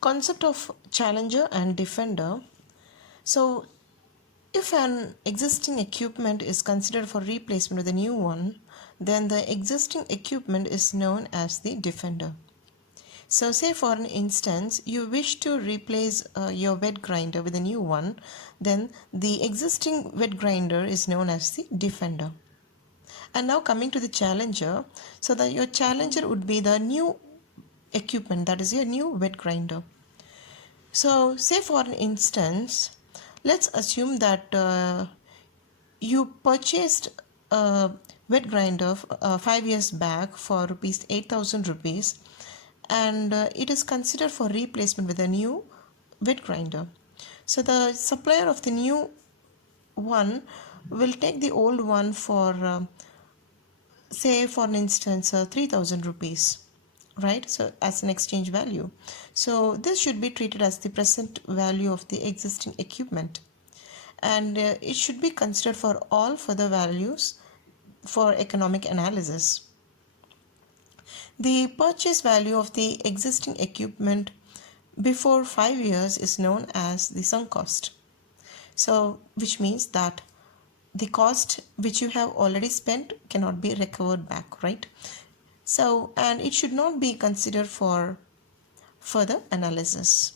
Concept of challenger and defender. So if an existing equipment is considered for replacement with a new one, then the existing equipment is known as the defender. So say for an instance, you wish to replace your wet grinder with a new one, then the existing wet grinder is known as the defender. And now coming to the challenger, so that your challenger would be the new equipment, that is your new wet grinder. So say for an instance, let's assume that you purchased a wet grinder 5 years back for rupees 8,000 rupees, and it is considered for replacement with a new wet grinder. So the supplier of the new one will take the old one for say for an instance 3,000 rupees, right? So as an exchange value. So this should be treated as the present value of the existing equipment, and it should be considered for all further values for economic analysis. The purchase value of the existing equipment before 5 years is known as the sunk cost. So which means that the cost which you have already spent cannot be recovered back, right? So, and it should not be considered for further analysis.